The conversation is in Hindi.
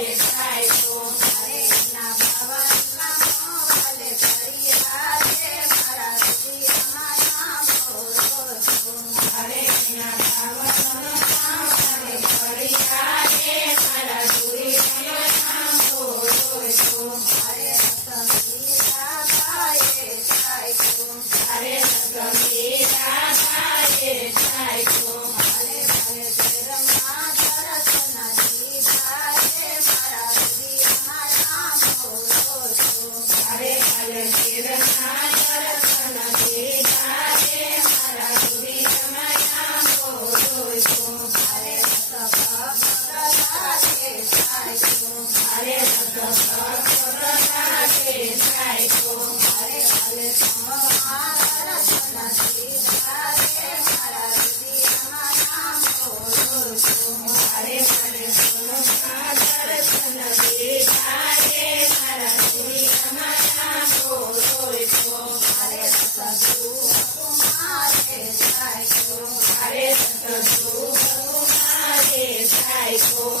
calles. को